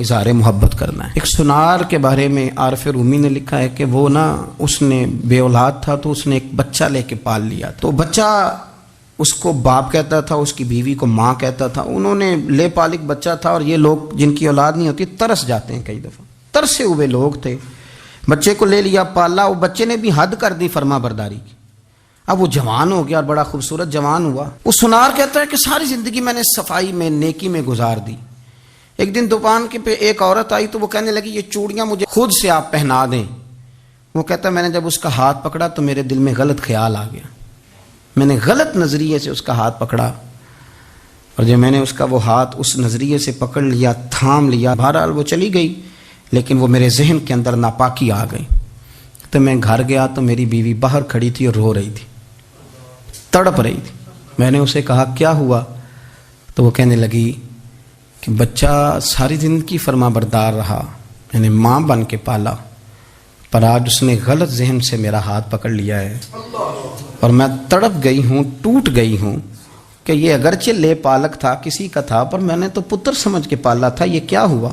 اظہار محبت کرنا ہے۔ ایک سنار کے بارے میں عارف رومی نے لکھا ہے کہ وہ اس نے بے اولاد تھا تو اس نے ایک بچہ لے کے پال لیا، تو بچہ اس کو باپ کہتا تھا، اس کی بیوی کو ماں کہتا تھا۔ انہوں نے لے پال ایک بچہ تھا، اور یہ لوگ جن کی اولاد نہیں ہوتی ترس جاتے ہیں، کئی دفعہ ترسے ہوئے لوگ تھے، بچے کو لے لیا، پالا، وہ بچے نے بھی حد کر دی فرما برداری کی۔ اب وہ جوان ہو گیا اور بڑا خوبصورت جوان ہوا۔ وہ سنار کہتا ہے کہ ساری زندگی میں نے صفائی میں نیکی میں گزار دی۔ ایک دن دکان کے پہ ایک عورت آئی تو وہ کہنے لگی یہ چوڑیاں مجھے خود سے آپ پہنا دیں۔ وہ کہتا ہے میں نے جب اس کا ہاتھ پکڑا تو میرے دل میں غلط خیال آ گیا، میں نے غلط نظریے سے اس کا ہاتھ پکڑا، اور جب میں نے اس کا وہ ہاتھ اس نظریے سے پکڑ لیا، تھام لیا، بہرحال وہ چلی گئی، لیکن وہ میرے ذہن کے اندر ناپاکی آ گئی۔ تو میں گھر گیا تو میری بیوی باہر کھڑی تھی اور رو رہی تھی، تڑپ رہی تھی۔ میں نے اسے کہا کیا ہوا؟ تو وہ کہنے لگی کہ بچہ ساری زندگی فرما بردار رہا، میں نے ماں بن کے پالا، پر آج اس نے غلط ذہن سے میرا ہاتھ پکڑ لیا ہے، اور میں تڑپ گئی ہوں، ٹوٹ گئی ہوں کہ یہ اگرچہ لے پالک تھا، کسی کا تھا، پر میں نے تو پتر سمجھ کے پالا تھا، یہ کیا ہوا؟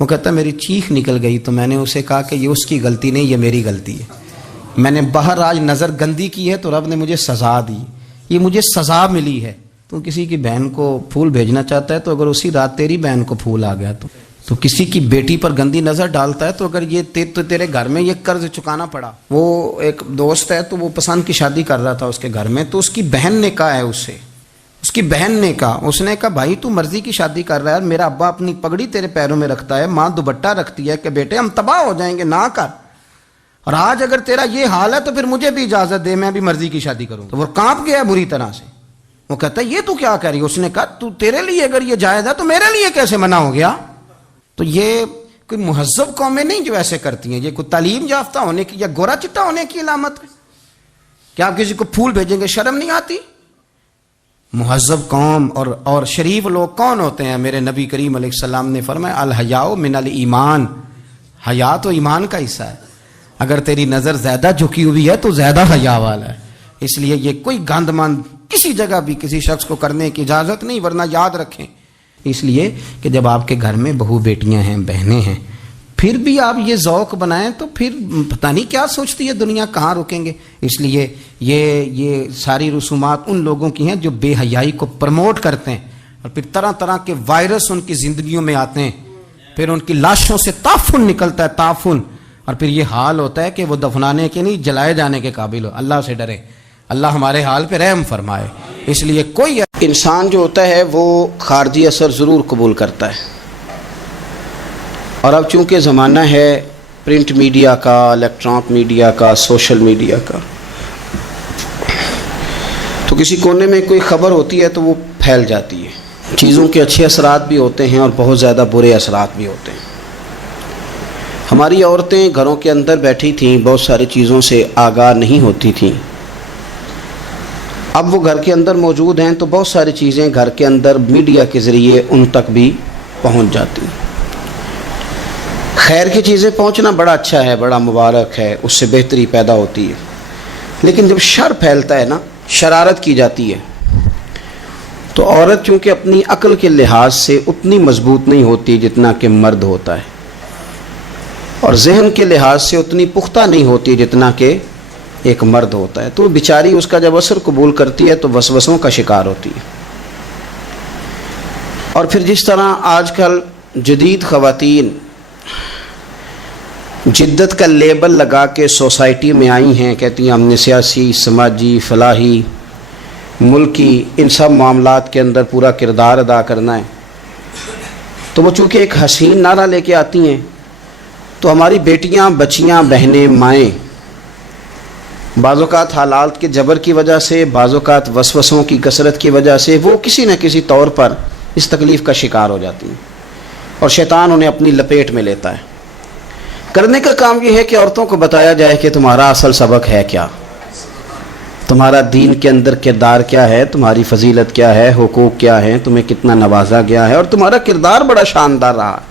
وہ کہتا میری چیخ نکل گئی، تو میں نے اسے کہا کہ یہ اس کی غلطی نہیں، یہ میری غلطی ہے۔ میں نے باہر آج نظر گندی کی ہے تو رب نے مجھے سزا دی، یہ مجھے سزا ملی ہے۔ تو کسی کی بہن کو پھول بھیجنا چاہتا ہے تو اگر اسی رات تیری بہن کو پھول آ گیا تو کسی کی بیٹی پر گندی نظر ڈالتا ہے تو اگر یہ تیرے گھر میں یہ قرض چکانا پڑا۔ وہ ایک دوست ہے تو وہ پسند کی شادی کر رہا تھا اس کے گھر میں، تو اس کی بہن نے کہا ہے اس سے، اس کی بہن نے کہا، اس نے کہا بھائی تو مرضی کی شادی کر رہا ہے، میرا ابا اپنی پگڑی تیرے پیروں میں رکھتا ہے، ماں دوپٹہ رکھتی ہے کہ بیٹے ہم تباہ ہو جائیں گے، نہ کر، اور آج اگر تیرا یہ حال ہے تو پھر مجھے بھی اجازت دے، میں بھی مرضی کی شادی کروں۔ تو وہ کانپ گیا بری طرح سے، وہ کہتا ہے یہ تو کیا کہہ رہی ہے؟ اس نے کہا تو تیرے لیے اگر یہ جائز ہے تو میرے لیے کیسے منع ہو گیا؟ تو یہ کوئی مہذب قومیں نہیں جو ایسے کرتی ہیں، یہ کوئی تعلیم یافتہ ہونے کی یا گورا چٹا ہونے کی علامت ہے؟ کیا آپ کسی کو پھول بھیجیں گے؟ شرم نہیں آتی؟ مہذب قوم اور شریف لوگ کون ہوتے ہیں؟ میرے نبی کریم علیہ السلام نے فرمایا الحیاء من الایمان، حیا تو ایمان کا حصہ ہے، اگر تیری نظر زیادہ جھکی ہوئی ہے تو زیادہ حیا والا ہے۔ اس لیے یہ کوئی گند مند کسی جگہ بھی کسی شخص کو کرنے کی اجازت نہیں، ورنہ یاد رکھیں، اس لیے کہ جب آپ کے گھر میں بہو بیٹیاں ہیں، بہنیں ہیں، پھر بھی آپ یہ ذوق بنائیں تو پھر پتہ نہیں کیا سوچتی ہے دنیا، کہاں رکیں گے۔ اس لیے یہ ساری رسومات ان لوگوں کی ہیں جو بے حیائی کو پروموٹ کرتے ہیں، اور پھر طرح طرح کے وائرس ان کی زندگیوں میں آتے ہیں، پھر ان کی لاشوں سے تعفن نکلتا ہے، تعفن، اور پھر یہ حال ہوتا ہے کہ وہ دفنانے کے نہیں جلائے جانے کے قابل ہو۔ اللہ سے ڈرے، اللہ ہمارے حال پہ رحم فرمائے۔ اس لیے کوئی انسان جو ہوتا ہے وہ خارجی اثر ضرور قبول کرتا ہے، اور اب چونکہ زمانہ ہے پرنٹ میڈیا کا، الیکٹرانک میڈیا کا، سوشل میڈیا کا، تو کسی کونے میں کوئی خبر ہوتی ہے تو وہ پھیل جاتی ہے۔ چیزوں کے اچھے اثرات بھی ہوتے ہیں اور بہت زیادہ برے اثرات بھی ہوتے ہیں۔ ہماری عورتیں گھروں کے اندر بیٹھی تھیں، بہت ساری چیزوں سے آگاہ نہیں ہوتی تھیں، اب وہ گھر کے اندر موجود ہیں تو بہت ساری چیزیں گھر کے اندر میڈیا کے ذریعے ان تک بھی پہنچ جاتی ہیں۔ خیر کی چیزیں پہنچنا بڑا اچھا ہے، بڑا مبارک ہے، اس سے بہتری پیدا ہوتی ہے، لیکن جب شر پھیلتا ہے نا، شرارت کی جاتی ہے، تو عورت چونکہ اپنی عقل کے لحاظ سے اتنی مضبوط نہیں ہوتی جتنا کہ مرد ہوتا ہے، اور ذہن کے لحاظ سے اتنی پختہ نہیں ہوتی جتنا کہ ایک مرد ہوتا ہے، تو بیچاری اس کا جب اثر قبول کرتی ہے تو وسوسوں کا شکار ہوتی ہے۔ اور پھر جس طرح آج کل جدید خواتین جدت کا لیبل لگا کے سوسائٹی میں آئی ہیں، کہتی ہیں ہم نے سیاسی، سماجی، فلاحی، ملکی، ان سب معاملات کے اندر پورا کردار ادا کرنا ہے، تو وہ چونکہ ایک حسین نعرہ لے کے آتی ہیں، تو ہماری بیٹیاں، بچیاں، بہنیں، مائیں بعض اوقات حالات کے جبر کی وجہ سے، بعض اوقات وسوسوں کی کثرت کی وجہ سے وہ کسی نہ کسی طور پر اس تکلیف کا شکار ہو جاتی ہیں، اور شیطان انہیں اپنی لپیٹ میں لیتا ہے۔ کرنے کا کام یہ ہے کہ عورتوں کو بتایا جائے کہ تمہارا اصل سبق ہے کیا، تمہارا دین کے اندر کردار کیا ہے، تمہاری فضیلت کیا ہے، حقوق کیا ہے، تمہیں کتنا نوازا گیا ہے، اور تمہارا کردار بڑا شاندار رہا ہے،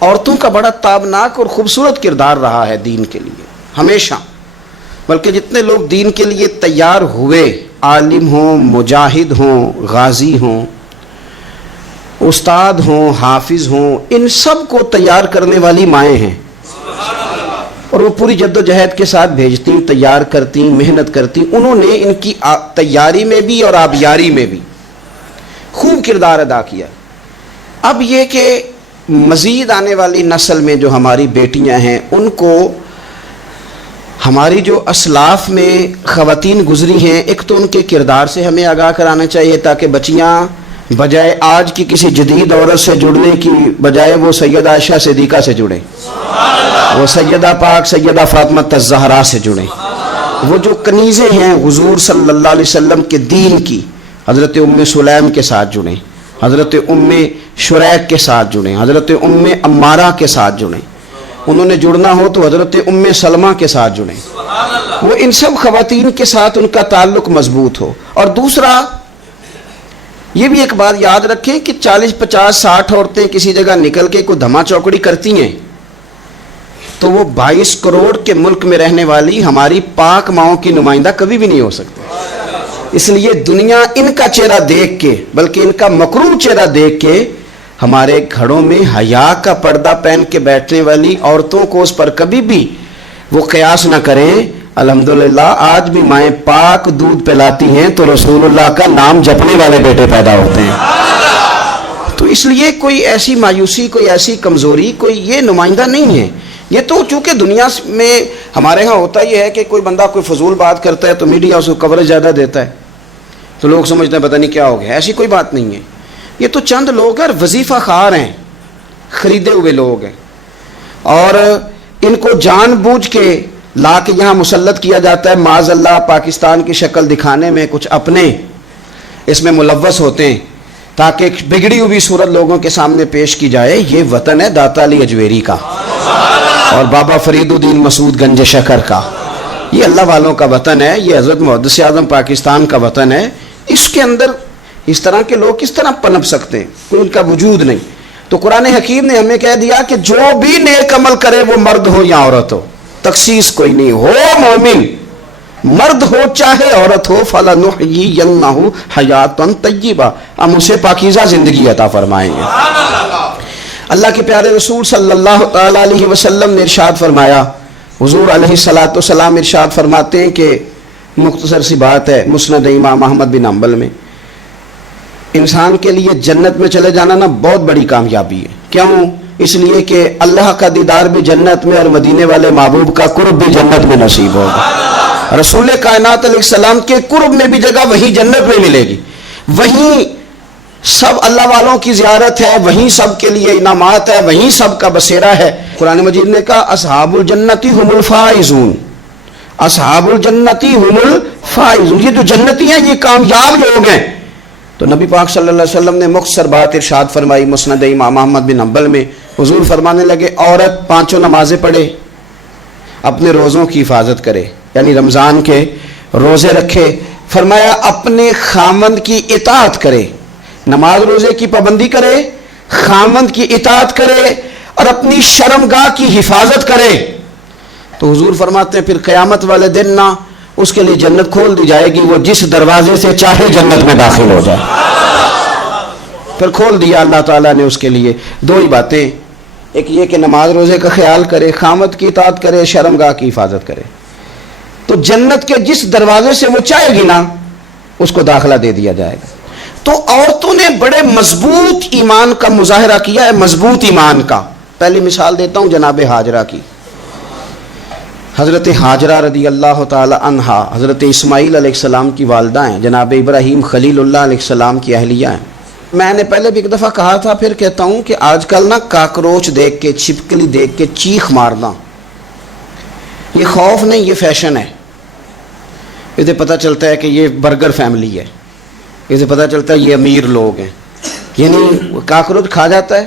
عورتوں کا بڑا تابناک اور خوبصورت کردار رہا ہے دین کے لیے ہمیشہ۔ بلکہ جتنے لوگ دین کے لیے تیار ہوئے، عالم ہوں، مجاہد ہوں، غازی ہوں، استاد ہوں، حافظ ہوں، ان سب کو تیار کرنے والی مائیں ہیں، اور وہ پوری جد و جہد کے ساتھ بھیجتی، تیار کرتی، محنت کرتی. انہوں نے ان کی تیاری میں بھی اور آبیاری میں بھی خوب کردار ادا کیا. اب یہ کہ مزید آنے والی نسل میں جو ہماری بیٹیاں ہیں، ان کو ہماری جو اسلاف میں خواتین گزری ہیں، ایک تو ان کے کردار سے ہمیں آگاہ کرانا چاہیے، تاکہ بچیاں بجائے آج کی کسی جدید عورت سے جڑنے کی بجائے وہ سیدہ عائشہ صدیقہ سے جڑیں، وہ سیدہ پاک سیدہ فاطمہ الزہرا سے جڑیں. وہ جو کنیزیں ہیں حضور صلی اللہ علیہ وسلم کے دین کی، حضرت ام سلیم کے ساتھ جڑیں، حضرت ام شریک کے ساتھ جڑیں، حضرت ام عمارہ کے ساتھ جڑیں. انہوں نے جڑنا ہو تو حضرت ام سلمہ کے ساتھ جڑیں. وہ ان سب خواتین کے ساتھ ان کا تعلق مضبوط ہو. اور دوسرا یہ بھی ایک بات یاد رکھیں کہ 40 50 60 عورتیں کسی جگہ نکل کے کوئی دھما چوکڑی کرتی ہیں تو وہ 22 کروڑ کے ملک میں رہنے والی ہماری پاک ماؤں کی نمائندہ کبھی بھی نہیں ہو سکتی. اس لیے دنیا ان کا چہرہ دیکھ کے، بلکہ ان کا مکروہ چہرہ دیکھ کے، ہمارے گھروں میں حیا کا پردہ پہن کے بیٹھنے والی عورتوں کو اس پر کبھی بھی وہ قیاس نہ کریں. الحمدللہ آج بھی مائیں پاک دودھ پلاتی ہیں تو رسول اللہ کا نام جپنے والے بیٹے پیدا ہوتے ہیں. تو اس لیے کوئی ایسی مایوسی، کوئی ایسی کمزوری، کوئی یہ نمائندہ نہیں ہے. یہ تو چونکہ دنیا میں ہمارے ہاں ہوتا یہ ہے کہ کوئی بندہ کوئی فضول بات کرتا ہے تو میڈیا اس کو کوریج زیادہ دیتا ہے تو لوگ سمجھتے ہیں پتہ نہیں کیا ہو گیا. ایسی کوئی بات نہیں ہے. یہ تو چند لوگ ہیں، وظیفہ خار ہیں، خریدے ہوئے لوگ ہیں، اور ان کو جان بوجھ کے لا کے یہاں مسلط کیا جاتا ہے. معاذ اللہ پاکستان کی شکل دکھانے میں کچھ اپنے اس میں ملوث ہوتے ہیں تاکہ ایک بگڑی ہوئی صورت لوگوں کے سامنے پیش کی جائے. یہ وطن ہے داتا علی اجویری کا اور بابا فرید الدین مسعود گنج شکر کا. یہ اللہ والوں کا وطن ہے، یہ حضرت محدث اعظم پاکستان کا وطن ہے. اس کے اندر اس طرح کے لوگ کس طرح پنپ سکتے ہیں؟ کوئی ان کا وجود نہیں. تو قرآن حکیم نے ہمیں کہہ دیا کہ جو بھی نیک عمل کرے وہ مرد ہو یا عورت ہو، تخصیص کوئی نہیں، ہو مومن، مرد ہو چاہے عورت ہو، فَلَنُحْيِيَنَّهُ حَيَاتًا طَيِّبَةً، ہم اسے پاکیزہ زندگی عطا فرمائیں گے. اللہ کے پیارے رسول صلی اللہ تعالی علیہ وسلم نے ارشاد فرمایا، حضور علیہ الصلوۃ والسلام ارشاد فرماتے ہیں کہ مختصر سی بات ہے، مسند امام احمد بن حنبل میں، انسان کے لیے جنت میں چلے جانا نا بہت بڑی کامیابی ہے. کیوں؟ اس لیے کہ اللہ کا دیدار بھی جنت میں اور مدینے والے محبوب کا قرب بھی جنت میں نصیب ہوگا. رسول کائنات علیہ السلام کے قرب میں بھی جگہ وہی جنت میں ملے گی. وہیں سب اللہ والوں کی زیارت ہے، وہیں سب کے لیے انعامات ہے، وہیں سب کا بسیرا ہے. قرآن مجید نے کہا اصحاب الجنتی هم الفائزون، اصحاب الجنتی هم الفائزون، یہ جو جنتی ہیں یہ کامیاب لوگ ہیں. تو نبی پاک صلی اللہ علیہ وسلم نے مختصر بات ارشاد فرمائی مسند امام احمد بن حنبل میں. حضور فرمانے لگے عورت 5 نمازیں پڑھے، اپنے روزوں کی حفاظت کرے، یعنی رمضان کے روزے رکھے. فرمایا اپنے خامند کی اطاعت کرے، نماز روزے کی پابندی کرے، خامند کی اطاعت کرے اور اپنی شرمگاہ کی حفاظت کرے. تو حضور فرماتے ہیں پھر قیامت والے دن نہ اس کے لیے جنت کھول دی جائے گی، وہ جس دروازے سے چاہے جنت میں داخل ہو جائے. پھر کھول دیا اللہ تعالیٰ نے اس کے لیے. 2 ہی باتیں، ایک یہ کہ نماز روزے کا خیال کرے، خامد کی اطاعت کرے، شرمگاہ کی حفاظت کرے، تو جنت کے جس دروازے سے وہ چاہے گی نا اس کو داخلہ دے دیا جائے گا. تو عورتوں نے بڑے مضبوط ایمان کا مظاہرہ کیا ہے، مضبوط ایمان کا. پہلی مثال دیتا ہوں جناب ہاجرہ کی. حضرت ہاجرہ رضی اللہ تعالی عنہا حضرت اسماعیل علیہ السلام کی والدہ ہیں، جناب ابراہیم خلیل اللہ علیہ السلام کی اہلیہ ہیں. میں نے پہلے بھی ایک دفعہ کہا تھا، پھر کہتا ہوں کہ آج کل نا کاکروچ دیکھ کے، چھپکلی دیکھ کے چیخ مارنا یہ خوف نہیں، یہ فیشن ہے. اسے پتہ چلتا ہے کہ یہ برگر فیملی ہے، اسے پتہ چلتا ہے یہ امیر لوگ ہیں. یعنی کاکروچ کھا جاتا ہے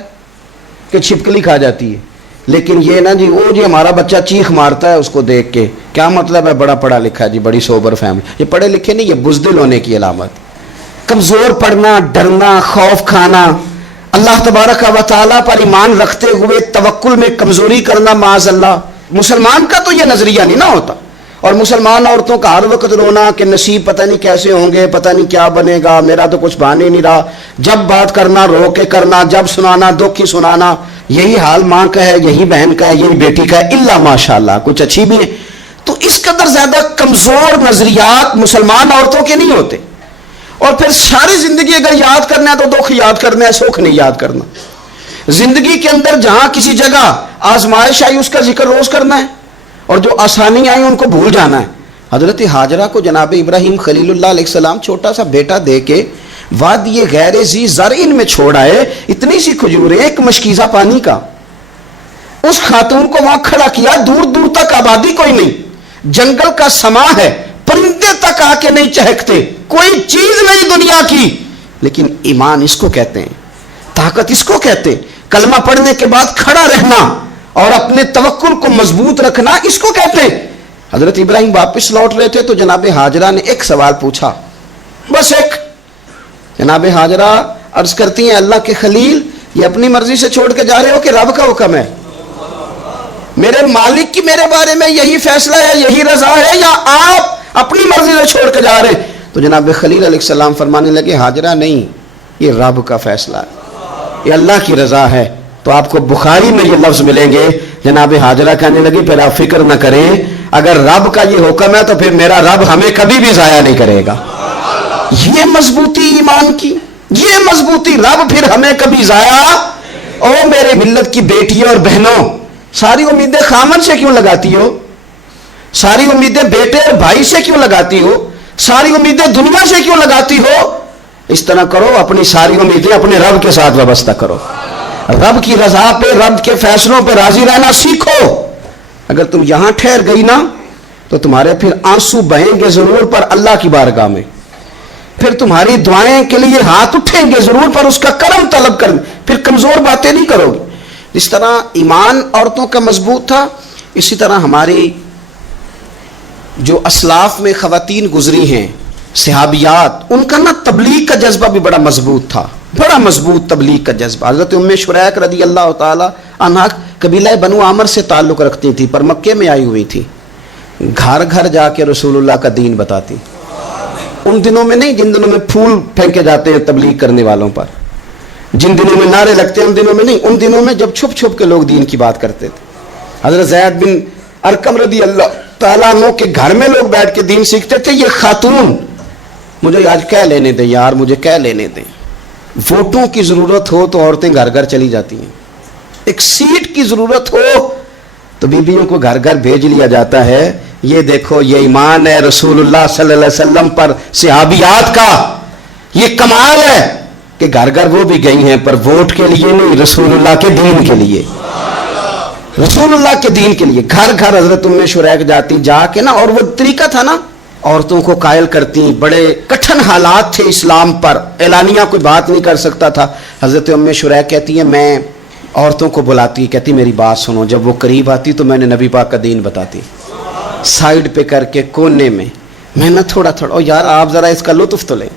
کہ چھپکلی کھا جاتی ہے، لیکن یہ نا جی وہ جی ہمارا بچہ چیخ مارتا ہے اس کو دیکھ کے، کیا مطلب ہے بڑا پڑھا لکھا جی، بڑی سوبر فیملی. یہ پڑھے لکھے نہیں، یہ بزدل ہونے کی علامت. کمزور پڑنا، ڈرنا، خوف کھانا، اللہ تبارک و تعالیٰ پر ایمان رکھتے ہوئے توکل میں کمزوری کرنا، معاذ اللہ. مسلمان کا تو یہ نظریہ نہیں نہ ہوتا. اور مسلمان عورتوں کا ہر وقت رونا کہ نصیب پتہ نہیں کیسے ہوں گے، پتہ نہیں کیا بنے گا، میرا تو کچھ بان ہی نہیں رہا، جب بات کرنا رو کے کرنا، جب سنانا دکھ ہی سنانا. یہی حال ماں کا ہے، یہی بہن کا ہے، یہی بیٹی کا ہے، الا ماشاءاللہ کچھ اچھی بھی ہے. تو اس قدر زیادہ کمزور نظریات مسلمان عورتوں کے نہیں ہوتے. اور پھر ساری زندگی اگر یاد کرنا ہے تو دکھ یاد کرنا ہے، سکھ نہیں یاد کرنا. زندگی کے اندر جہاں کسی جگہ آزمائش آئی اس کا ذکر روز کرنا ہے، اور جو آسانی آئی ان کو بھول جانا ہے. حضرت ہاجرہ کو جناب ابراہیم خلیل اللہ علیہ السلام چھوٹا سا بیٹا دے کے وادی غیر ذی زرعین میں چھوڑ آئے، اتنی سی کھجوریں، ایک مشکیزہ پانی کا. اس خاتون کو وہاں کھڑا کیا، دور دور تک آبادی کوئی نہیں، جنگل کا سما ہے، پرندے تک آ کے نہیں چہکتے، کوئی چیز نہیں دنیا کی. لیکن ایمان اس کو کہتے ہیں، طاقت اس کو کہتے ہیں، کلمہ پڑھنے کے بعد کھڑا رہنا اور اپنے توکل کو مضبوط رکھنا اس کو کہتے ہیں. حضرت ابراہیم واپس لوٹ رہے تھے تو جناب ہاجرہ نے ایک سوال پوچھا، بس ایک. جناب ہاجرہ عرض کرتی ہیں، اللہ کے خلیل، یہ اپنی مرضی سے چھوڑ کے جا رہے ہو کہ رب کا حکم ہے؟ میرے مالک کی میرے بارے میں یہی فیصلہ ہے، یہی رضا ہے، یا آپ اپنی مرضی سے چھوڑ کے جا رہے ہیں؟ تو جناب خلیل علیہ السلام فرمانے لگے، ہاجرہ نہیں، یہ رب کا فیصلہ ہے، یہ اللہ کی رضا ہے. تو آپ کو بخاری میں یہ لفظ ملیں گے. جناب ہاجرہ کہنے لگی، پھر آپ فکر نہ کریں، اگر رب کا یہ حکم ہے تو پھر میرا رب ہمیں کبھی بھی ضائع نہیں کرے گا. یہ مضبوطی ایمان کی، یہ مضبوطی، رب پھر ہمیں کبھی ضائع. او میرے ملت کی بیٹیوں اور بہنوں، ساری امیدیں خامن سے کیوں لگاتی ہو؟ ساری امیدیں بیٹے اور بھائی سے کیوں لگاتی ہو؟ ساری امیدیں دنیا سے کیوں لگاتی ہو؟ اس طرح کرو، اپنی ساری امیدیں اپنے رب کے ساتھ وابستہ کرو. رب کی رضا پہ، رب کے فیصلوں پہ راضی رہنا سیکھو. اگر تم یہاں ٹھہر گئی نا تو تمہارے پھر آنسو بہیں گے ضرور پر اللہ کی بارگاہ میں، پھر تمہاری دعائیں کے لیے ہاتھ اٹھیں گے ضرور پر اس کا کرم طلب کریں، پھر کمزور باتیں نہیں کرو گی. جس طرح ایمان عورتوں کا مضبوط تھا، اسی طرح ہماری جو اسلاف میں خواتین گزری ہیں صحابیات، ان کا نا تبلیغ کا جذبہ بھی بڑا مضبوط تھا، بڑا مضبوط تبلیغ کا جذبہ. حضرت ام شریک رضی اللہ تعالی عنہا قبیلہ بنو عامر سے تعلق رکھتی تھی، پر مکے میں آئی ہوئی تھی. گھر گھر جا کے رسول اللہ کا دین بتاتی. ان دنوں میں نہیں جن دنوں میں پھول پھینکے جاتے ہیں تبلیغ کرنے والوں پر، جن دنوں میں نعرے لگتے ہیں ان دنوں میں نہیں، ان دنوں میں جب چھپ چھپ کے لوگ دین کی بات کرتے تھے. حضرت زید بن ارقم رضی اللہ تعالیٰ عنہ کے گھر میں لوگ بیٹھ کے دین سیکھتے تھے. یہ خاتون، مجھے آج کہہ لینے دیں یار، مجھے کہہ لینے دیں، ووٹوں کی ضرورت ہو تو عورتیں گھر گھر چلی جاتی ہیں، ایک سیٹ کی ضرورت ہو تو بیویوں کو گھر گھر بھیج لیا جاتا ہے. یہ دیکھو، یہ ایمان ہے رسول اللہ صلی اللہ علیہ وسلم پر صحابیات کا. یہ کمال ہے کہ گھر گھر وہ بھی گئی ہیں، پر ووٹ کے لیے نہیں، رسول اللہ کے دین کے لیے، رسول اللہ کے دین کے لیے. گھر گھر حضرت ام شریک جاتی، جا کے نا، اور وہ طریقہ تھا نا، عورتوں کو قائل کرتی. بڑے کٹھن حالات تھے اسلام پر، اعلانیہ کوئی بات نہیں کر سکتا تھا. حضرت ام شریک کہتی ہیں، میں عورتوں کو بلاتی، کہتی میری بات سنو. جب وہ قریب آتی تو میں نے نبی پاک کا دین بتاتی، سائیڈ پہ کر کے کونے میں نہ تھوڑا تھوڑا. او یار آپ ذرا اس کا لطف تو لیں،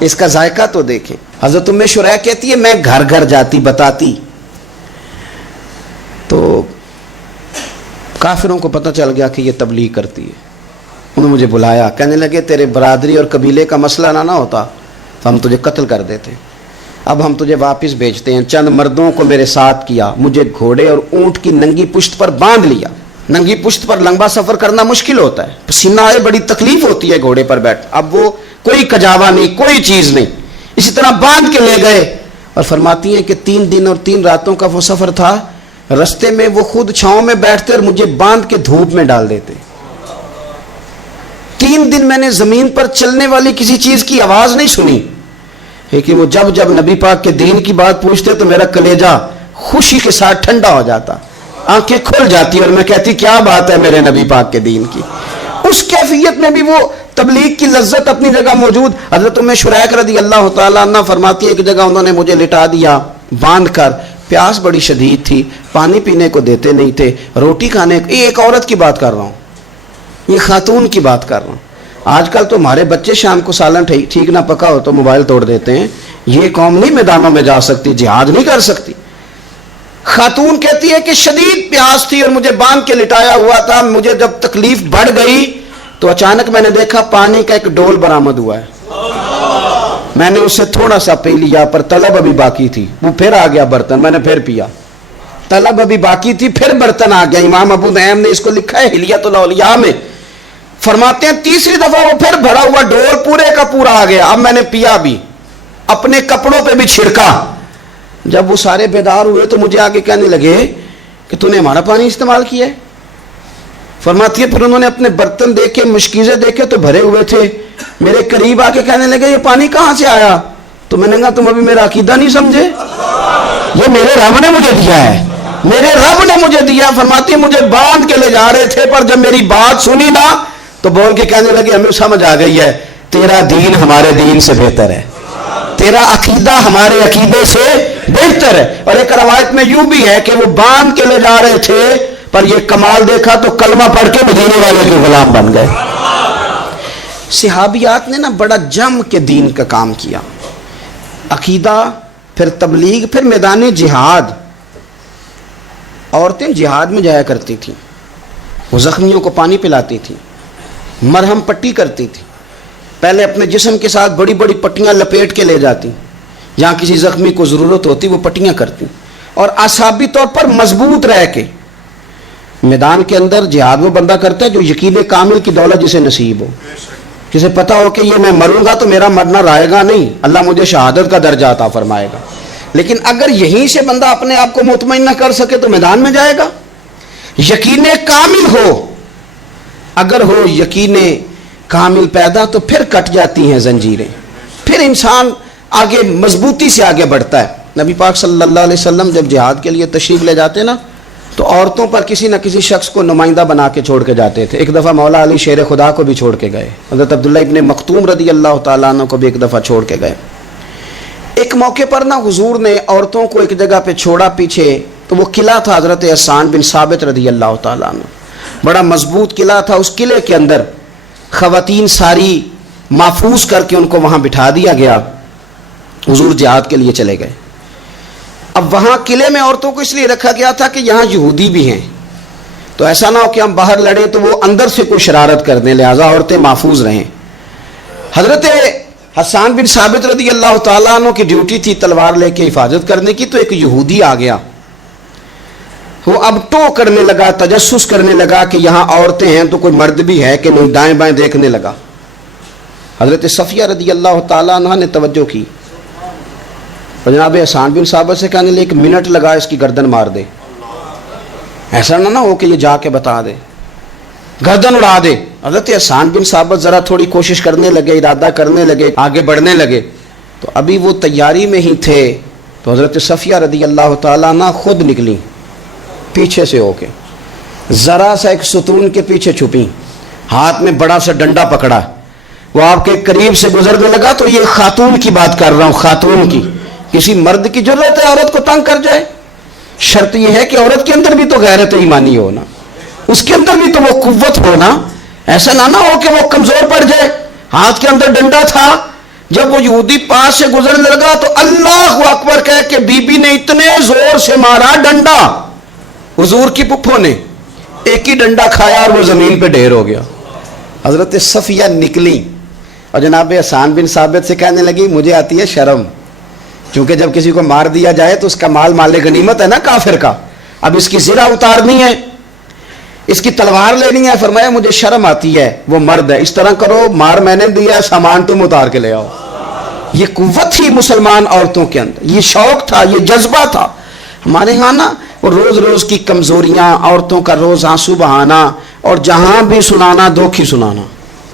اس کا ذائقہ تو دیکھیں. حضرت ام شریک کہتی ہے میں گھر گھر جاتی بتاتی. تو کافروں کو پتہ چل گیا کہ یہ تبلیغ کرتی ہے. انہوں نے مجھے بلایا، کہنے لگے تیرے برادری اور قبیلے کا مسئلہ نہ ہوتا تو ہم تجھے قتل کر دیتے، اب ہم تجھے واپس بھیجتے ہیں. چند مردوں کو میرے ساتھ کیا، مجھے گھوڑے اور اونٹ کی ننگی پشت پر باندھ لیا. ننگی پشت پر لمبا سفر کرنا مشکل ہوتا ہے، پسینہ آئے، بڑی تکلیف ہوتی ہے گھوڑے پر بیٹھ. اب وہ کوئی کجاوا نہیں، کوئی چیز نہیں، اسی طرح باندھ کے لے گئے. اور فرماتی ہیں کہ 3 دن اور 3 راتوں کا وہ سفر تھا. رستے میں وہ خود چھاؤں میں بیٹھتے اور مجھے باندھ کے دھوپ میں ڈال دیتے. 3 دن میں نے زمین پر چلنے والی کسی چیز کی آواز نہیں سنی. لیکن وہ جب جب نبی پاک کے دین کی بات پوچھتے تو میرا کلیجہ خوشی کے ساتھ ٹھنڈا ہو جاتا، آنکھیں کھل جاتی اور میں کہتی کیا بات ہے میرے نبی پاک کے دین کی. اس کیفیت میں بھی وہ تبلیغ کی لذت اپنی جگہ موجود. حضرت ام شریک رضی اللہ تعالیٰ عنہ فرماتی ہے کہ جگہ انہوں نے مجھے لٹا دیا باندھ کر. پیاس بڑی شدید تھی، پانی پینے کو دیتے نہیں تھے، روٹی کھانے. یہ ایک عورت کی بات کر رہا ہوں، یہ خاتون کی بات کر رہا ہوں. آج کل تو ہمارے بچے شام کو سالن ٹھیک نہ پکا ہو تو موبائل توڑ دیتے ہیں. یہ قوم نہیں میدانوں میں جا سکتی، جہاد نہیں کر سکتی. خاتون کہتی ہے کہ شدید پیاس تھی اور مجھے باندھ کے لٹایا ہوا تھا. مجھے جب تکلیف بڑھ گئی تو اچانک میں نے دیکھا پانی کا ایک ڈول برآمد ہوا ہے. میں نے اس سے تھوڑا سا پی لیا, پر طلب ابھی باقی تھی. وہ پھر آ گیا برتن, میں نے پھر پیا. طلب ابھی باقی تھی, پھر برتن آ گیا. امام ابو نعیم نے اس کو لکھا ہے حلیۃ الاولیاء میں, فرماتے ہیں تیسری دفعہ وہ پھر بھرا ہوا ڈول پورے کا پورا آ گیا. اب میں نے پیا بھی, اپنے کپڑوں پہ بھی چھڑکا. جب وہ سارے بیدار ہوئے تو مجھے آگے کہنے لگے کہ تو نے ہمارا پانی استعمال کیا ہے. فرماتی ہے پھر انہوں نے اپنے برتن دیکھے, مشکیزیں دیکھے تو بھرے ہوئے تھے. میرے قریب آ کے کہنے لگے یہ پانی کہاں سے آیا؟ تو میں نے کہا تم ابھی میرا عقیدہ نہیں سمجھے, یہ میرے رب نے مجھے دیا ہے, میرے رب نے مجھے دیا. فرماتی ہے مجھے باندھ کے لے جا رہے تھے, پر جب میری بات سنی نا تو بول کے کہنے لگے ہمیں سمجھ آ گئی ہے, تیرا دین ہمارے دین سے بہتر ہے, تیرا عقیدہ ہمارے عقیدے سے بہتر ہے. اور ایک روایت میں یوں بھی ہے کہ وہ باندھ کے لے جا رہے تھے, پر یہ کمال دیکھا تو کلمہ پڑھ کے مدینے والے کے غلام بن گئے. صحابیات نے نا بڑا جم کے دین کا کام کیا, عقیدہ, پھر تبلیغ, پھر میدان جہاد. عورتیں جہاد میں جایا کرتی تھیں, وہ زخمیوں کو پانی پلاتی تھیں, مرہم پٹی کرتی تھی. پہلے اپنے جسم کے ساتھ بڑی بڑی پٹیاں لپیٹ کے لے جاتی, جہاں کسی زخمی کو ضرورت ہوتی وہ پٹیاں کرتی. اور اعصابی طور پر مضبوط رہ کے میدان کے اندر جہاد وہ بندہ کرتا ہے جو یقین کامل کی دولت جسے نصیب ہو, جسے پتا ہو کہ یہ میں مروں گا تو میرا مرنا رائے گا نہیں, اللہ مجھے شہادت کا درجہ عطا فرمائے گا. لیکن اگر یہیں سے بندہ اپنے آپ کو مطمئن نہ کر سکے تو میدان میں جائے گا. یقین کامل ہو, اگر ہو یقین کامل پیدا تو پھر کٹ جاتی ہیں زنجیریں, پھر انسان آگے مضبوطی سے آگے بڑھتا ہے. نبی پاک صلی اللہ علیہ وسلم جب جہاد کے لیے تشریف لے جاتے نا تو عورتوں پر کسی نہ کسی شخص کو نمائندہ بنا کے چھوڑ کے جاتے تھے. ایک دفعہ مولا علی شیر خدا کو بھی چھوڑ کے گئے, حضرت عبداللہ ابن مختوم رضی اللہ تعالیٰ عنہ کو بھی ایک دفعہ چھوڑ کے گئے. ایک موقع پر نا حضور نے عورتوں کو ایک جگہ پہ چھوڑا پیچھے, تو وہ قلعہ تھا حضرت حسان بن ثابت رضی اللہ تعالیٰ عنہ, بڑا مضبوط قلعہ تھا. اس قلعے کے اندر خواتین ساری محفوظ کر کے ان کو وہاں بٹھا دیا گیا. حضور جہاد کے لیے چلے گئے. اب وہاں قلعے میں عورتوں کو اس لیے رکھا گیا تھا کہ یہاں یہودی بھی ہیں, تو ایسا نہ ہو کہ ہم باہر لڑیں تو وہ اندر سے کوئی شرارت کر دیں, لہٰذا عورتیں محفوظ رہیں. حضرت حسان بن ثابت رضی اللہ تعالیٰ عنہ کی ڈیوٹی تھی تلوار لے کے حفاظت کرنے کی. تو ایک یہودی آ گیا, وہ اب ٹو کرنے لگا, تجسس کرنے لگا کہ یہاں عورتیں ہیں تو کوئی مرد بھی ہے کہ نہیں, دائیں بائیں دیکھنے لگا. حضرت صفیہ رضی اللہ تعالیٰ عنہ نے توجہ کی, جناب حسان بن ثابت سے کہنے لے 1 منٹ لگا اس کی گردن مار دے, ایسا نہ ہو کہ یہ جا کے بتا دے, گردن اڑا دے. حضرت حسان بن ثابت ذرا تھوڑی کوشش کرنے لگے, ارادہ کرنے لگے, آگے بڑھنے لگے. تو ابھی وہ تیاری میں ہی تھے تو حضرت صفیہ رضی اللہ تعالیٰ عنہ خود نکلی پیچھے سے ہو کے, ذرا سا ایک ستون کے پیچھے چھپی, ہاتھ میں بڑا سا ڈنڈا پکڑا. وہ آپ کے قریب سے گزرنے لگا. تو یہ خاتون کی بات کر رہا ہوں, خاتون کی. کسی مرد کی ضرورت ہے عورت کو تنگ کر جائے؟ شرط یہ ہے کہ عورت کے اندر بھی تو غیرت ایمانی ہونا, اس کے اندر بھی تو وہ قوت ہونا. ایسا نہ ہو کہ وہ کمزور پڑ جائے. ہاتھ کے اندر ڈنڈا تھا, جب وہ یہودی پاس سے گزرنے لگا تو اللہ اکبر کہہ کے بی بی نے اتنے زور سے مارا ڈنڈا, حضور کی پپھوں نے ایک ہی ڈنڈا کھایا اور وہ زمین پہ ڈھیر ہو گیا. حضرت صفیہ نکلی اور جناب حسان بن ثابت سے کہنے لگی مجھے آتی ہے شرم, کیونکہ جب کسی کو مار دیا جائے تو اس کا مال مال غنیمت ہے نا کافر کا, اب اس کی زرہ اتارنی ہے, اس کی تلوار لینی ہے. فرمایا مجھے شرم آتی ہے, وہ مرد ہے, اس طرح کرو مار میں نے دیا, سامان تم اتار کے لے آؤ. یہ قوت تھی مسلمان عورتوں کے اندر, یہ شوق تھا, یہ جذبہ تھا. ہمارے ہاں نا وہ روز روز کی کمزوریاں, عورتوں کا روز آنسو بہانا اور جہاں بھی سنانا دکھ ہی سنانا,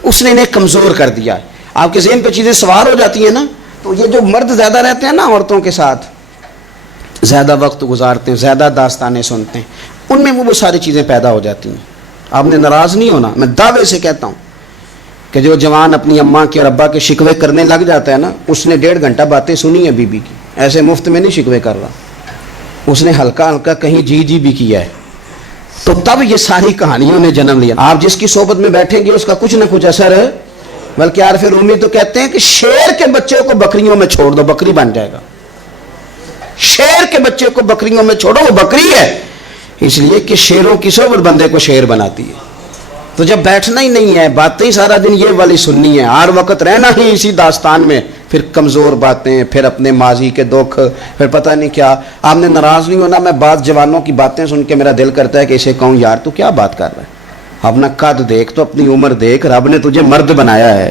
اس نے انہیں کمزور کر دیا ہے. آپ کے ذہن پہ چیزیں سوار ہو جاتی ہیں نا, تو یہ جو مرد زیادہ رہتے ہیں نا عورتوں کے ساتھ, زیادہ وقت گزارتے ہیں, زیادہ داستانیں سنتے ہیں, ان میں وہ ساری چیزیں پیدا ہو جاتی ہیں. آپ نے ناراض نہیں ہونا, میں دعوے سے کہتا ہوں کہ جو جوان اپنی اماں کے اور ابا کے شکوے کرنے لگ جاتا ہے نا, اس نے 1.5 گھنٹہ باتیں سنی ہیں بیوی کی, ایسے مفت میں نہیں شکوے کر رہا, اس نے ہلکا ہلکا کہیں جی بھی کیا ہے. تو تب یہ ساری کہانیوں نے جنم لیا. آپ جس کی صحبت میں بیٹھیں گے اس کا کچھ نہ کچھ اثر ہے. بلکہ عارف رومی تو کہتے ہیں کہ شیر کے بچے کو بکریوں میں چھوڑ دو, بکری بن جائے گا. شیر کے بچے کو بکریوں میں چھوڑو, وہ بکری ہے, اس لیے کہ شیروں کی صحبت بندے کو شیر بناتی ہے. تو جب بیٹھنا ہی نہیں ہے, باتیں ہی سارا دن یہ والی سننی ہے, ہر وقت رہنا ہی اسی داستان میں, پھر کمزور باتیں, پھر اپنے ماضی کے دکھ, پھر پتہ نہیں کیا. آپ نے ناراض نہیں ہونا, میں بعض جوانوں کی باتیں سن کے میرا دل کرتا ہے کہ اسے کہوں یار تو کیا بات کر رہا ہے, اپنا قد دیکھ, تو اپنی عمر دیکھ, رب نے تجھے مرد بنایا ہے,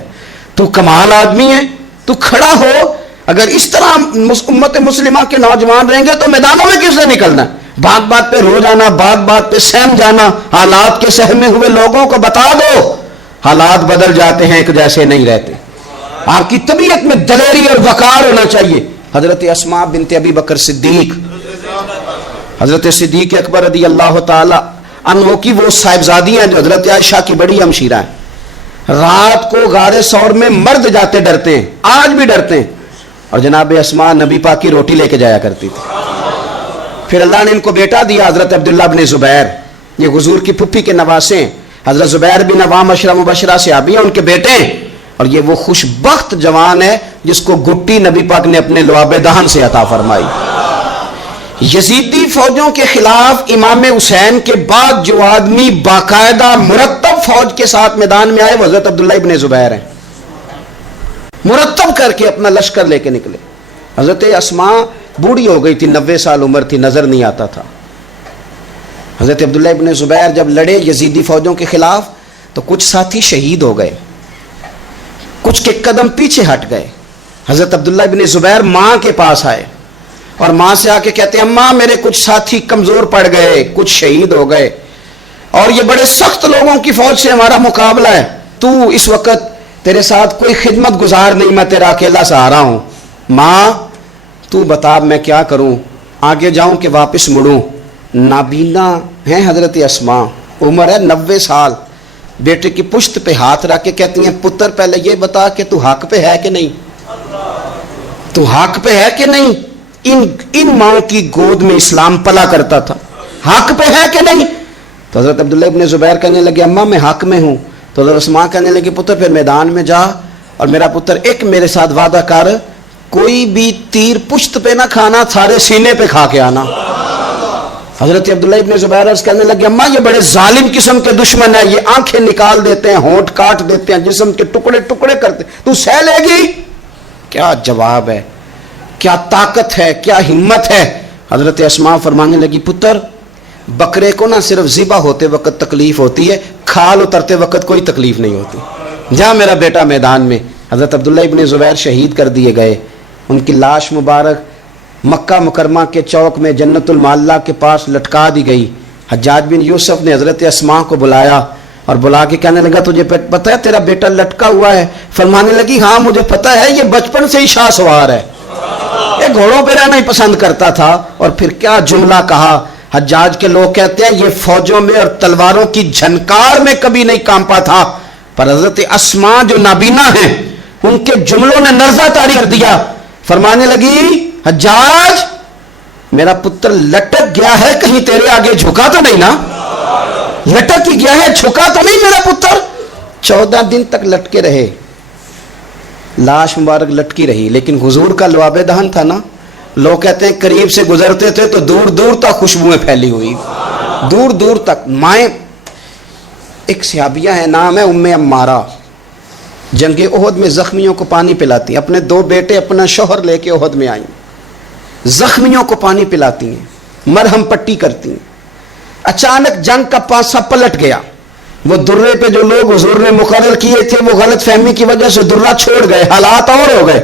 تو کمال آدمی ہے, تو کھڑا ہو. اگر اس طرح امت مسلمہ کے نوجوان رہیں گے تو میدانوں میں کس سے نکلنا ہے؟ بات بات پہ رو جانا, بات بات پہ سہم جانا. حالات کے سہمے ہوئے لوگوں کو بتا دو حالات بدل جاتے ہیں, ایک جیسے نہیں رہتے. آپ کی طبیعت میں دلیری اور وقار ہونا چاہیے. حضرت اسماء بنت ابی بکر صدیق, حضرت صدیق اکبر رضی اللہ تعالی عنہ کی وہ صاحبزادی ہیں جو حضرت عائشہ کی بڑی ہمشیرہ ہیں. رات کو غار ثور میں مرد جاتے ڈرتے ہیں, آج بھی ڈرتے ہیں, اور جناب اسماء نبی پاک کی روٹی لے کے جایا کرتی تھی. پھر اللہ نے ان کو بیٹا دیا, حضرت عبداللہ بن زبیر, یہ حضور کی پھپھی کے نواسے ہیں. حضرت زبیر بن عوام عشرہ مبشرہ صحابی ہیں, ان کے بیٹے ہیں, اور یہ وہ خوش بخت جوان ہے جس کو گٹی نبی پاک نے اپنے لعاب دہن سے عطا فرمائی. یزیدی فوجوں کے خلاف امام حسین کے بعد جو آدمی باقاعدہ مرتب فوج کے ساتھ میدان میں آئے وہ حضرت عبداللہ ابن زبیر ہیں. مرتب کر کے اپنا لشکر لے کے نکلے. حضرت اسماء بوڑھی ہو گئی تھی, 90 سال عمر تھی, نظر نہیں آتا تھا. حضرت عبداللہ ابن زبیر جب لڑے یزیدی فوجوں کے خلاف تو کچھ ساتھی شہید ہو گئے, کچھ کے قدم پیچھے ہٹ گئے. حضرت عبداللہ ابن زبیر ماں کے پاس آئے اور ماں سے آ کے کہتے ہیں اماں میرے کچھ ساتھی کمزور پڑ گئے, کچھ شہید ہو گئے, اور یہ بڑے سخت لوگوں کی فوج سے ہمارا مقابلہ ہے. تو اس وقت تیرے ساتھ کوئی خدمت گزار نہیں, میں تیرا اکیلا سہارا ہوں. ماں تو بتا میں کیا کروں, آگے جاؤں کہ واپس مڑوں. نابینا ہیں حضرت اسماء, عمر ہے 90 سال. بیٹے کی پشت پہ ہاتھ رکھ کے کہتی ہیں پتر پہلے یہ بتا کہ تو حق پہ ہے کہ نہیں, تو حق پہ ہے کہ نہیں. ان ماں کی گود میں اسلام پلا کرتا تھا, حق پہ ہے کہ نہیں. تو حضرت عبداللہ ابن زبیر کہنے لگے اماں میں حق میں ہوں. تو حضرت اسماء کہنے لگے پتر پھر میدان میں جا, اور میرا پتر ایک میرے ساتھ وعدہ کر, کوئی بھی تیر پشت پہ نہ کھانا, سارے سینے پہ کھا کے آنا. حضرت عبداللہ ابن زبیر عرض کرنے لگے اماں یہ بڑے ظالم قسم کے دشمن ہیں, یہ آنکھیں نکال دیتے ہیں, ہونٹ کاٹ دیتے ہیں, جسم کے ٹکڑے ٹکڑے کرتے, تو سہ لے گی. کیا جواب ہے, کیا طاقت ہے, کیا ہمت ہے. حضرت اسماء فرمانے لگی پتر بکرے کو نہ صرف ذبح ہوتے وقت تکلیف ہوتی ہے, کھال اترتے وقت کوئی تکلیف نہیں ہوتی. جا میرا بیٹا میدان میں. حضرت عبداللہ ابن زبیر شہید کر دیے گئے. ان کی لاش مبارک مکہ مکرمہ کے چوک میں جنت المعلہ کے پاس لٹکا دی گئی. حجاج بن یوسف نے حضرت اسماء کو بلایا اور بلا کے کہنے لگا تجھے پتہ ہے تیرا بیٹا لٹکا ہوا ہے؟ فرمانے لگی ہاں مجھے پتہ ہے, یہ بچپن سے ہی شاہ سوار ہے, یہ گھوڑوں پہ رہنا ہی پسند کرتا تھا. اور پھر کیا جملہ کہا. حجاج کے لوگ کہتے ہیں یہ فوجوں میں اور تلواروں کی جھنکار میں کبھی نہیں کانپا تھا, پر حضرت اسماء جو نابینا ہیں ان کے جملوں نے نرزہ طاری کر دیا. فرمانے لگی حجاج میرا پتر لٹک گیا ہے, کہیں تیرے آگے جھکا تو نہیں نا, لٹک ہی گیا ہے, جھکا تو نہیں میرا پتر. 14 دن تک لٹکے رہے, لاش مبارک لٹکی رہی, لیکن حضور کا لعاب دہن تھا نا. لوگ کہتے ہیں قریب سے گزرتے تھے تو دور دور تک خوشبوئیں پھیلی ہوئی, دور دور تک. مائیں ایک صحابیہ ہے, نام ہے ام عمارہ, جنگ احد میں زخمیوں کو پانی پلاتی. اپنے 2 بیٹے اپنا شوہر لے کے احد میں آئیں, زخمیوں کو پانی پلاتی ہیں, مرہم پٹی کرتی ہیں. اچانک جنگ کا پاسا پلٹ گیا. وہ درے پہ جو لوگ حضور نے مقرر کیے تھے وہ غلط فہمی کی وجہ سے درہ چھوڑ گئے, حالات اور ہو گئے,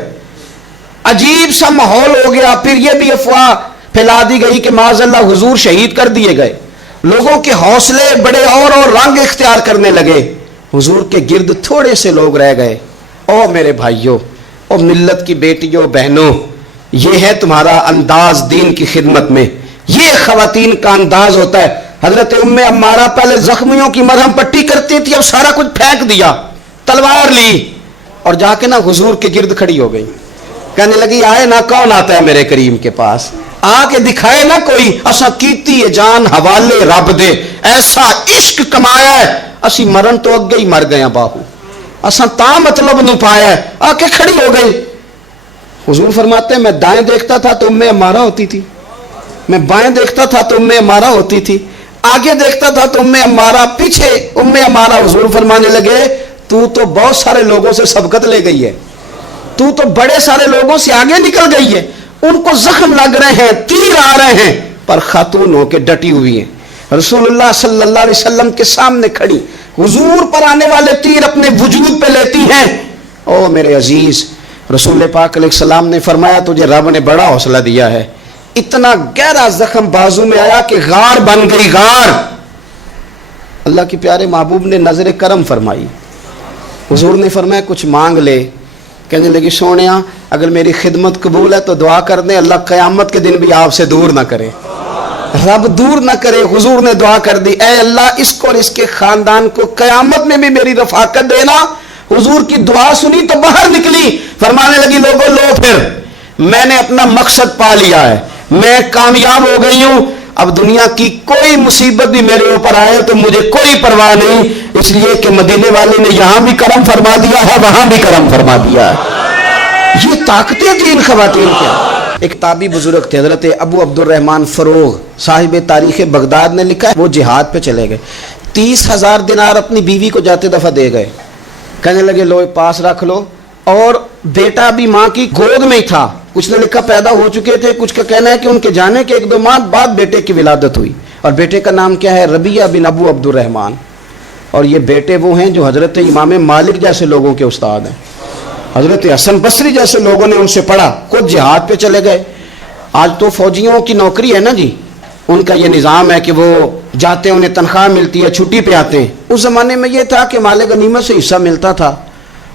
عجیب سا ماحول ہو گیا. پھر یہ بھی افواہ پھیلا دی گئی کہ معاذ اللہ حضور شہید کر دیے گئے. لوگوں کے حوصلے بڑے اور رنگ اختیار کرنے لگے. حضور کے گرد تھوڑے سے لوگ رہ گئے. او میرے بھائیوں, او ملت کی بیٹیوں بہنوں, یہ ہے تمہارا انداز دین کی خدمت میں, یہ خواتین کا انداز ہوتا ہے. حضرت ام عمارہ پہلے زخمیوں کی مرہم پٹی کرتی تھی, اب سارا کچھ پھینک دیا, تلوار لی اور جا کے نا حضور کے گرد کھڑی ہو گئی. کہنے لگی آئے نا کون آتا ہے میرے کریم کے پاس, آ کے دکھائے نا کوئی, اسا کیتی ہے جان حوالے رب دے, ایسا عشق کمایا ہے اسی مرن تو اگے ہی مر گیا باہو, اسا تا مطلب نو پایا ہے. آ کے کھڑی ہو گئی. حضور فرماتے ہیں میں دائیں دیکھتا تھا تو ام عمارہ ہوتی تھی, میں بائیں دیکھتا تھا تو ام عمارہ ہوتی تھی. آگے دیکھتا تھا تو ام عمارہ پیچھے، ام عمارہ حضور فرمانے لگے تو بہت سارے لوگوں سے سبقت لے گئی ہے، تو بڑے سارے لوگوں سے آگے نکل گئی ہے، ان کو زخم لگ رہے ہیں، تیر آ رہے ہیں، پر خاتون ہو کے ڈٹی ہوئی ہیں، رسول اللہ صلی اللہ علیہ وسلم کے سامنے کھڑی، حضور پر آنے والے تیر اپنے وجود پہ لیتی ہیں۔ او میرے عزیز، رسول پاک علیہ السلام نے فرمایا تجھے رب نے بڑا حوصلہ دیا ہے، اتنا گہرا زخم بازو میں آیا کہ غار بن گئی، غار۔ اللہ کے پیارے محبوب نے نظر کرم فرمائی، حضور نے فرمایا کچھ مانگ لے، کہنے لگی سونیا اگر میری خدمت قبول ہے تو دعا کر دیں اللہ قیامت کے دن بھی آپ سے دور نہ کرے، رب دور نہ کرے۔ حضور نے دعا کر دی، اے اللہ اس کو اور اس کے خاندان کو قیامت میں بھی میری رفاقت دینا۔ حضور کی دعا سنی تو باہر نکلی، فرمانے لگی لوگوں لو پھر میں نے اپنا مقصد پا لیا ہے، میں کامیاب ہو گئی ہوں، اب دنیا کی کوئی مصیبت بھی میرے اوپر آئے تو مجھے کوئی پرواہ نہیں، اس لیے کہ مدینے والے نے یہاں بھی کرم فرما دیا ہے، وہاں بھی کرم فرما دیا ہے۔ یہ طاقتیں تھیں ان خواتین کیا۔ ایک تابعی بزرگ تھے حضرت ابو عبد الرحمن فروغ، صاحب تاریخ بغداد نے لکھا ہے وہ جہاد پہ چلے گئے، 30,000 دینار اپنی بیوی کو جاتے دفعہ دے گئے، کہنے لگے لو پاس رکھ لو، اور بیٹا بھی ماں کی گود میں ہی تھا، کچھ نے لکھا پیدا ہو چکے تھے، کچھ کا کہنا ہے کہ ان کے جانے کے 1-2 ماہ بعد بیٹے کی ولادت ہوئی، اور بیٹے کا نام کیا ہے؟ ربیعہ بن ابو عبد الرحمن، اور یہ بیٹے وہ ہیں جو حضرت امام مالک جیسے لوگوں کے استاد ہیں، حضرت حسن بصری جیسے لوگوں نے ان سے پڑھا، خود جہاد پہ چلے گئے۔ آج تو فوجیوں کی نوکری ہے نا جی، ان کا یہ نظام ہے کہ وہ جاتے ہیں انہیں تنخواہ ملتی ہے، چھٹی پہ آتے ہیں، اس زمانے میں یہ تھا کہ مال غنیمت سے حصہ ملتا تھا،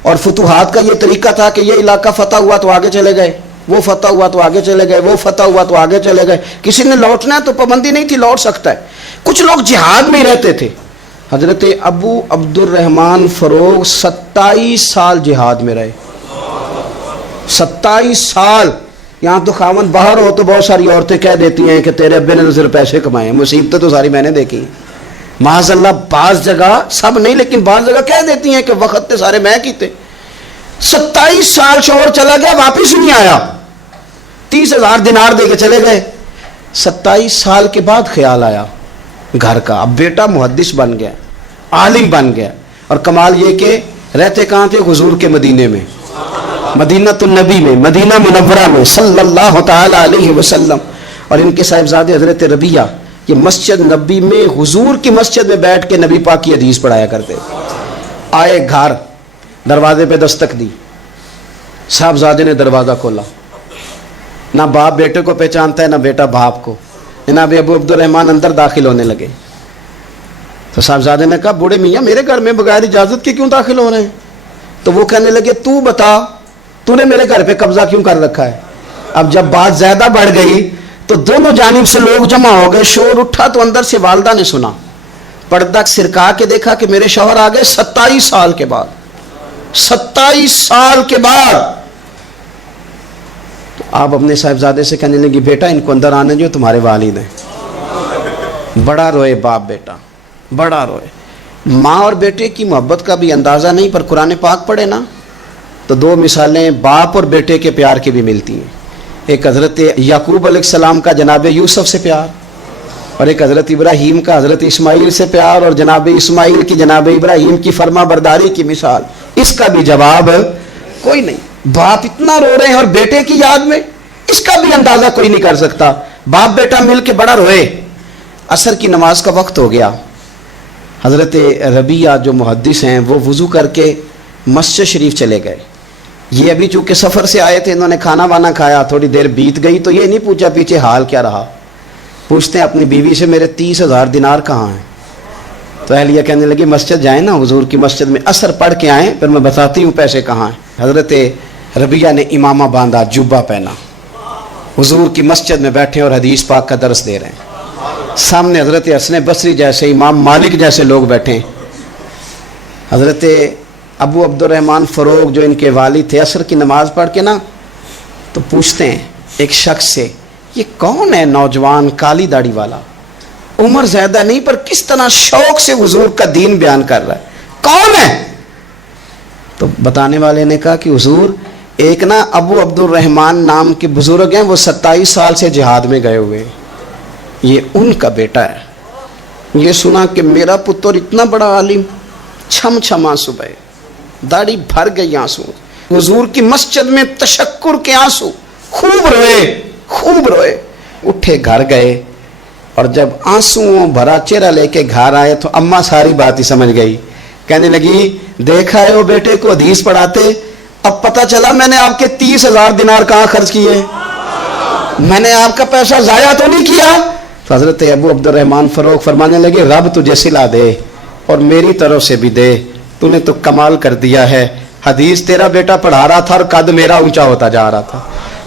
اور فتوحات کا یہ طریقہ تھا کہ یہ علاقہ فتح ہوا تو آگے چلے گئے، وہ فتح ہوا تو آگے چلے گئے، وہ فتح ہوا تو آگے چلے گئے، کسی نے لوٹنا ہے تو پابندی نہیں تھی، لوٹ سکتا ہے۔ کچھ لوگ جہاد میں ہی رہتے تھے۔ حضرت ابو عبد الرحمن فروغ 27 سال جہاد میں رہے، 27 سال۔ یہاں تو خاون باہر ہو تو بہت ساری عورتیں کہہ دیتی ہیں کہ تیرے ابے نے نظر پیسے کمائے، مصیبتیں تو ساری میں نے دیکھی، معاذ اللہ، بعض جگہ سب نہیں لیکن بعض جگہ کہہ دیتی ہیں کہ وقت تے سارے میں کیتے۔ 27 سال شوہر چلا گیا، واپس نہیں آیا، 30,000 دینار دے کے چلے گئے۔ 27 سال کے بعد خیال آیا گھر کا، اب بیٹا محدث بن گیا، عالم بن گیا، اور کمال یہ کہ رہتے کہاں تھے؟ حضور کے مدینے میں، مدینہ النبی میں، مدینہ منورہ میں صلی اللہ تعالی علیہ وسلم۔ اور ان کے صاحبزادے حضرت ربیعہ یہ مسجد نبی میں، حضور کی مسجد میں بیٹھ کے نبی پاک کی حدیث پڑھایا کرتے۔ آئے گھر، دروازے پہ دستک دی، صاحبزادے نے دروازہ کھولا، نہ باپ بیٹے کو پہچانتا ہے نہ بیٹا باپ کو۔ جناب ابو عبد الرحمن اندر داخل ہونے لگے تو صاحبزادے نے کہا بوڑھے میاں میرے گھر میں بغیر اجازت کے کیوں داخل ہو رہے ہیں؟ تو وہ کہنے لگے تو بتا تو نے میرے گھر پہ قبضہ کیوں کر رکھا ہے؟ اب جب بات زیادہ بڑھ گئی تو دونوں جانب سے لوگ جمع ہو گئے، شور اٹھا تو اندر سے والدہ نے سنا، پردہ سرکا کے دیکھا کہ میرے شوہر آ گئے 27 سال کے بعد، 27 سال کے بعد۔ تو آپ اپنے صاحبزادے سے کہنے لگی بیٹا ان کو اندر آنے جو تمہارے والد ہیں۔ بڑا روئے باپ بیٹا، بڑا روئے۔ ماں اور بیٹے کی محبت کا بھی اندازہ نہیں، پر قرآن پاک پڑھے نا تو 2 مثالیں باپ اور بیٹے کے پیار کی بھی ملتی ہیں۔ ایک حضرت یعقوب علیہ السلام کا جناب یوسف سے پیار، اور ایک حضرت ابراہیم کا حضرت اسماعیل سے پیار، اور جناب اسماعیل کی جناب ابراہیم کی فرما برداری کی مثال، اس کا بھی جواب کوئی نہیں۔ باپ اتنا رو رہے ہیں اور بیٹے کی یاد میں، اس کا بھی اندازہ کوئی نہیں کر سکتا۔ باپ بیٹا مل کے بڑا روئے۔ عصر کی نماز کا وقت ہو گیا، حضرت ربیعہ جو محدث ہیں وہ وضو کر کے مسجد شریف چلے گئے۔ یہ ابھی چونکہ سفر سے آئے تھے، انہوں نے کھانا وانا کھایا، تھوڑی دیر بیت گئی تو یہ نہیں پوچھا پیچھے حال کیا رہا، پوچھتے ہیں اپنی بیوی سے میرے 30,000 دینار کہاں ہیں؟ تو اہلیہ کہنے لگی مسجد جائیں نا، حضور کی مسجد میں عصر پڑھ کے آئیں، پھر میں بتاتی ہوں پیسے کہاں ہیں۔ حضرت ربیعہ نے امامہ باندھا، جبہ پہنا، حضور کی مسجد میں بیٹھے اور حدیث پاک کا درس دے رہے ہیں۔ سامنے حضرت حسن بصری جیسے، امام مالک جیسے لوگ بیٹھے ہیں۔ حضرت ابو عبد الرحمن فروغ جو ان کے والد تھے، عصر کی نماز پڑھ کے نا تو پوچھتے ہیں ایک شخص سے یہ کون ہے نوجوان کالی داڑھی والا، عمر زیادہ نہیں پر کس طرح شوق سے حضور کا دین بیان کر رہا ہے، کون ہے؟ تو بتانے والے نے کہا کہ حضور ایک نا ابو عبد الرحمن نام کے بزرگ ہیں، وہ 27 سال سے جہاد میں گئے ہوئے، یہ ان کا بیٹا ہے۔ یہ سنا کہ میرا پتر اتنا بڑا عالم، چھم چھم آنسو بہے، داڑھی بھر گئی آنسو، حضور کی مسجد میں تشکر کے آنسو، خوب روئے، اٹھے گھر گئے، اور جب آنسوؤں بھرا چہرہ لے کے گھر آئے تو اماں ساری بات ہی سمجھ گئی، کہنے لگی دیکھا ہے وہ بیٹے کو حدیث پڑھاتے، اب پتہ چلا میں نے آپ کے 30,000 دینار کہاں خرچ کیے، میں نے آپ کا پیسہ ضائع تو نہیں کیا۔ تو حضرت ابو عبد الرحمن فروغ فرمانے لگے رب تجھے صلہ دے اور میری طرف سے بھی دے، تو نے تو کمال کر دیا ہے، حدیث تیرا بیٹا پڑھا رہا تھا اور قد میرا اونچا ہوتا جا رہا تھا،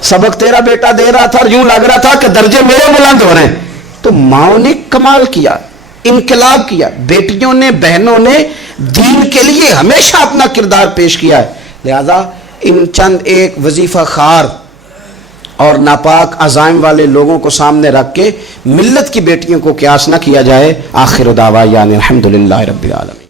سبق تیرا بیٹا دے رہا تھا اور یوں لگ رہا تھا کہ درجے میرے بلند ہو رہے ہیں۔ تو ماؤں نے کمال کیا، انقلاب کیا، بیٹیوں نے بہنوں نے دین کے لیے ہمیشہ اپنا کردار پیش کیا ہے۔ لہذا ان چند ایک وظیفہ خار اور ناپاک عزائم والے لوگوں کو سامنے رکھ کے ملت کی بیٹیوں کو قیاس نہ کیا جائے۔ آخر دعوانا الحمدللہ رب العالمین۔